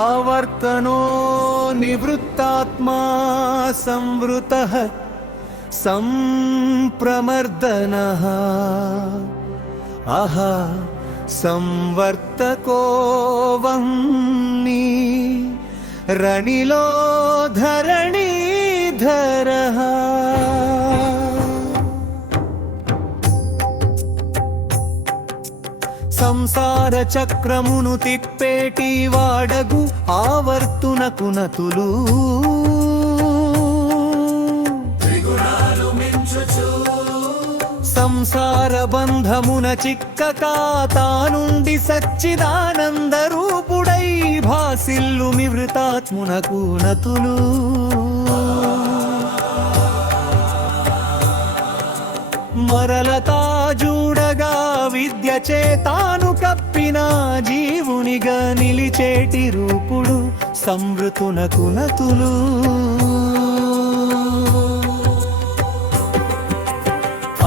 ఆవర్తనో నివృత్తాత్మా సంవృతః సంప్రమర్దనః అహ సంవర్తకో వహ్ని రణిలో ధరణీధరః. సంసార చక్రమును తిప్పేటి వాడగు ఆవర్తునకు నతులు సంసార బంధమున చిక్కక తానుండి సచ్చిదానంద రూపుడై భాసిల్లు నివృతాత్మునకు నతులు. మరలతా జూడగా విద్య చేతాను కప్పిన జీవునిగా నిలిచేటి రూపుడు సంవృతునకు నతులు.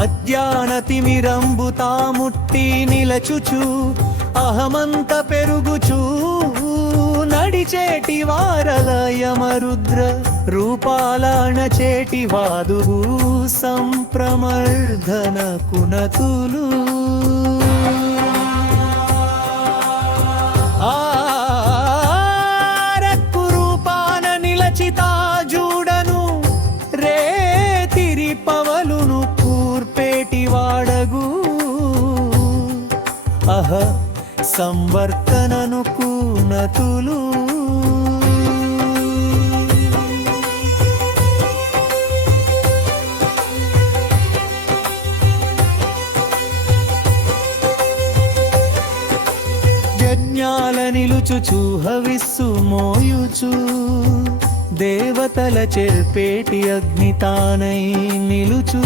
అజ్ఞానతిమిరంబు తాముట్టి నిలచుచు అహమంత పెరుగుచూ నడిచేటి వారల యమరుద్ర రూపాలన చేటి వాదువు సంప్రమర్ధనకు నతులు. ఆరక్కు రూపాన నిలచితా జూడను రేతిరి పవలును కూర్పేటి వాడగు అహ సంవర్తననుకు నతులు. యజ్ఞాల నిలుచుచు హవిస్సు మోయుచు దేవతల చెర్పేటి అగ్నితానై నిలుచు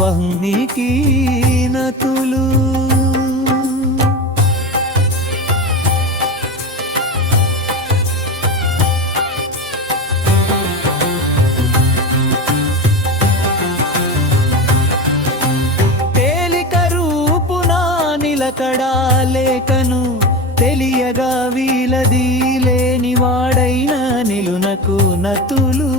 వహ్నికి నతులు. నిలకడా లేకను తెలియగా వీలది లేని వాడైన నిలునకు నతులు.